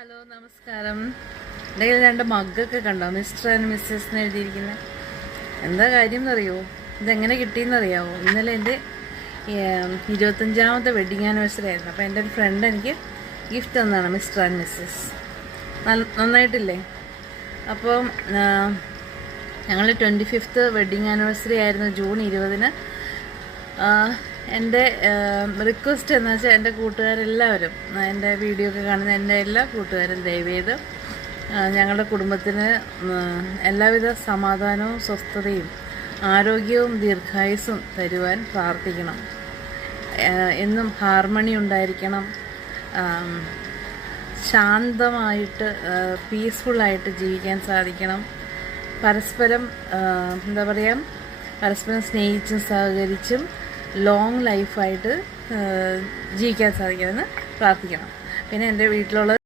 Hello നമസ്കാരം. എൻ്റെ കയ്യിൽ 2 മഗ്ഗൊക്കെ കണ്ടോ, മിസ്റ്റർ ആൻഡ് മിസ്സസ് എന്ന് എഴുതിയിരിക്കുന്നത്. എന്താ കാര്യം എന്നറിയോ? ഇതെങ്ങനെ കിട്ടിയെന്നറിയാമോ? ഇന്നലെ എൻ്റെ 25ാമത്തെ വെഡ്ഡിങ് ആനിവേഴ്സറി ആയിരുന്നു. അപ്പോൾ എൻ്റെ ഒരു ഫ്രണ്ട് എനിക്ക് ഗിഫ്റ്റ് തന്നതാണ് മിസ്റ്റർ ആൻഡ് മിസ്സസ്. നന്നായിട്ടില്ലേ? അപ്പം ഞങ്ങൾ 25th വെഡ്ഡിങ് ആനിവേഴ്സറി ആയിരുന്നു ജൂൺ 20-ന്. എൻ്റെ റിക്വസ്റ്റ് എന്ന് വെച്ചാൽ എൻ്റെ കൂട്ടുകാരെല്ലാവരും, എൻ്റെ വീഡിയോ ഒക്കെ കാണുന്ന എൻ്റെ എല്ലാ കൂട്ടുകാരും ദയവേത് ഞങ്ങളുടെ കുടുംബത്തിന് എല്ലാവിധ സമാധാനവും സ്വസ്ഥതയും ആരോഗ്യവും ദീർഘായുസ്സും തരുവാൻ പ്രാർത്ഥിക്കണം. എന്നും ഹാർമണി ഉണ്ടായിരിക്കണം, ശാന്തമായിട്ട് പീസ്ഫുള്ളായിട്ട് ജീവിക്കാൻ സാധിക്കണം, പരസ്പരം എന്താ പറയുക, പരസ്പരം സ്നേഹിച്ചും സഹകരിച്ചും ലോങ് ലൈഫായിട്ട് ജീവിക്കാൻ സാധിക്കുമെന്ന് പ്രാർത്ഥിക്കണം. പിന്നെ എൻ്റെ വീട്ടിലുള്ള